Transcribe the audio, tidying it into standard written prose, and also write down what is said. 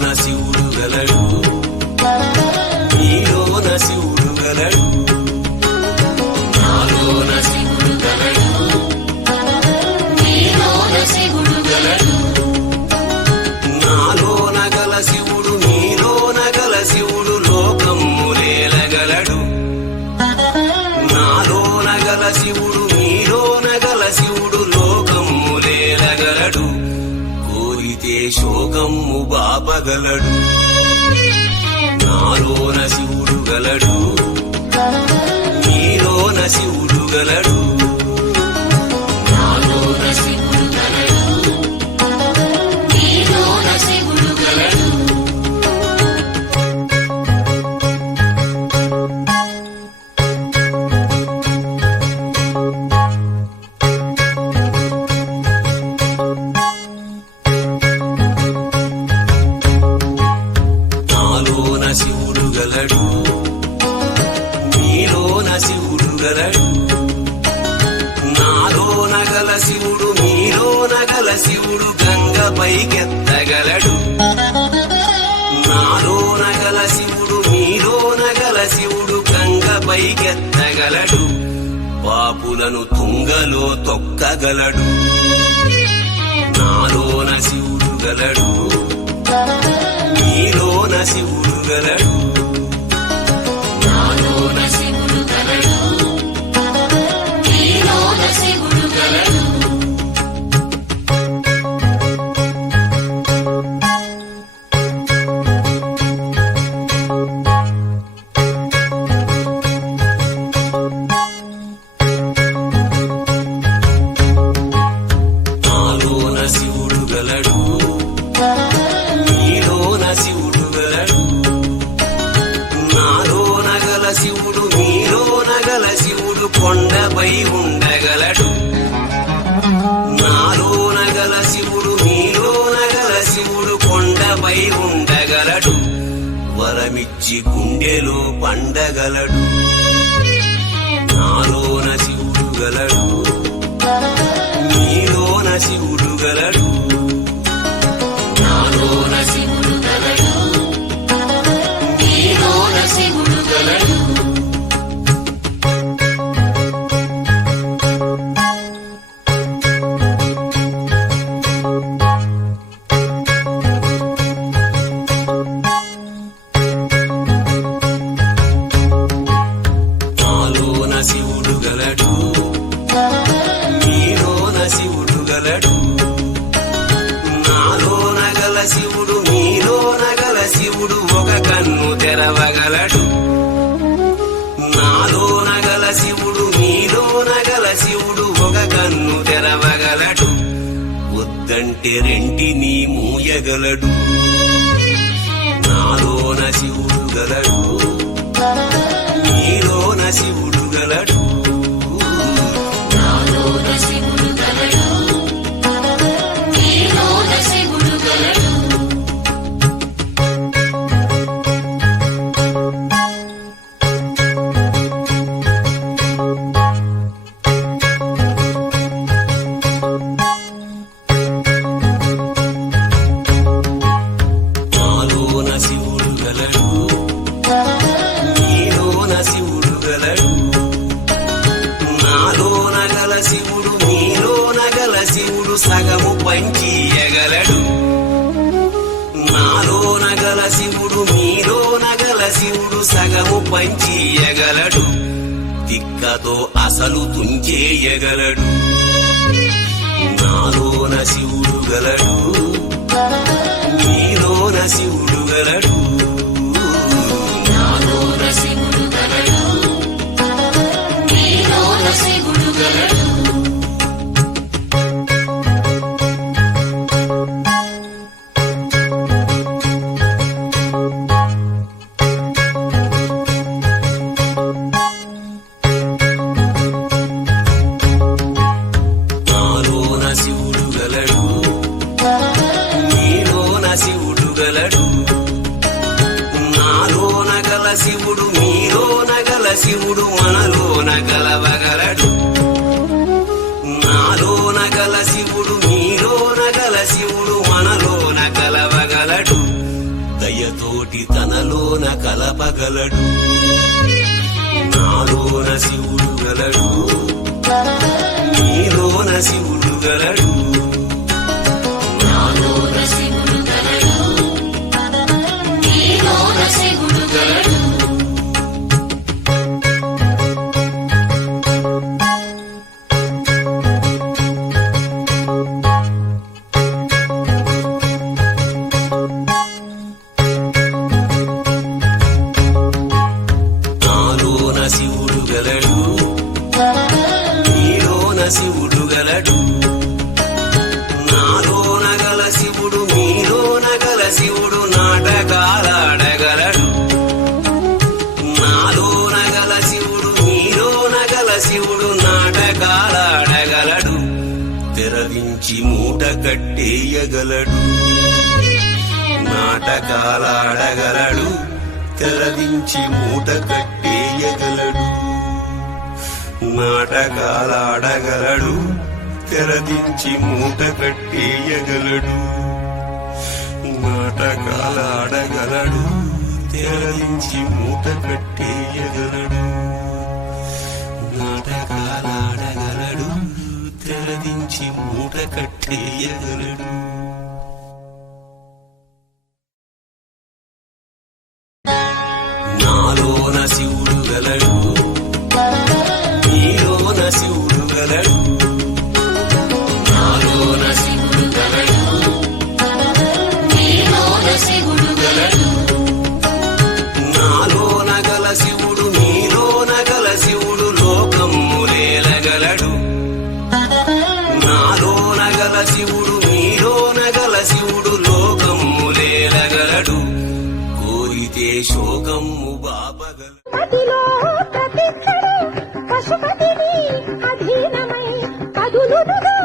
నాలోన శివుడు గలడు, నీలోన శివుడు గలడు. నాలోన శివుడు గలడు, నీలోన శివుడు గలడు. నాలోన గల శివుడు నీలోన గల శివుడు లోకములేలగలడు. నాలోన గల శివుడు నీలోన గల శివుడు లోకములేలగలడు. కోరితే శోకము బాపగలడు. నాలోన శివుడు గలడు, నీలోన శివుడు గలడు. నాలోన శివుడు గలడు, నీలోన శివుడు గలడు. నాలోన శివుడు గలడు, నీలోన శివుడు గలడు. నాలోన గల శివుడు నీలోన గల శివుడు గంగపైకెత్తగలడు. నాలోన గల శివుడు నీలోన గల శివుడు గంగపైకెత్తగలడు. పాపులను తుంగలో తొక్కగలడు. నాలోన శివుడు గలడు, నీలోన శివుడు గలడు. నాలోన శివుడు గలడు, నీలోన శివుడు గలడు. నాలోన శివుడు గలడు, నీలోన శివుడు గలడు. నాలోన గల శివుడు నీలోన గల శివుడు కొండపై ఉండగలడు. నాలోన గల శివుడు నీలోన గల శివుడు కొండపై ఉండగలడు. వరమిచ్చి గుండెలో పండగలడు. నాలోన శివుడు గలడు, నీలోన శివుడు గలడు. నాలోన శివుడు గలడు, నీలోన శివుడు గలడు. నాలోన శివుడు గలడు, నీలోన శివుడు గలడు. నాలోన గల శివుడు నీలోన గల శివుడు ఒక కన్ను తెరవగలడు. నాలోన గల శివుడు నీలోన గల శివుడు ఒక కన్ను తెరవగలడు. వద్దంటే రెంటిని మూయగలడు. నాలోన శివుడు గలడు, నీలోన శివుడు గలడు. నాలోన శివుడు గలడు, నీలోన శివుడు గలడు. నాలోన శివుడు గలడు, నీలోన శివుడు గలడు. నాలోన గల శివుడు నీలోన గల శివుడు సగము పంచియగలడు. నాలోన గల శివుడు నీలోన గల శివుడు సగము పంచియగలడు. తిక్కతో అసలు తుంచేయగలడు. నాలోన శివుడు గలడు, నీలోన శివుడు గలడు. నాలోన శివుడు గలడు, నీలోన శివుడు గలడు. నాలోన శివుడు గలడు, నీలోన శివుడు గలడు. నాలోన గల శివుడు నీలోన గల శివుడు మనలోన గలవగలడు. నాలోన గల శివుడు నీలోన గల శివుడు మనలోన గలవగలడు. కలపగలడు నాలోన శివుడు గలడు నీలోన శివుడు గలడు నాలోన శివుడు గలడు నీలోన శివుడు గలడు నాలోన శివుడు గలడు నీలోన శివుడు గలడు నాలోన గల శివుడు మీలోన గల శివుడు నాటకాలాడగలడు నాలోన గల శివుడు మీలోన గల శివుడు నాటకాలాడగలడు తెరవించి మూట కట్టేయగలడు నాటకాలాడగలడు తెరవించి మూట కట్టేయగలడు నాటకాలాడగలడు తెరదించి మూట కట్టేయగలడు నాటకాలాడగలడు తెరదించి మూట కట్టేయగలడు నాటకాలాడగలడు తెరదించి మూట కట్టేయగలడు నాలోన శివుడు గలడు నీలోన శివుడు గలడు నాలోన శివుడు గలడు నీలోన శివుడు గలడు నాలోన గల శివుడు నీలోన గల శివుడు లోకమ్ములేలగలడు నాలోన గల శివుడు నీలోన గల శివుడు లోకమ్ములేలగలడు కోరితే శోకమ్ము బాపగలడు పతిలో ప్రతిక్షణం పశుపతిని అధీనమై కదులునుగా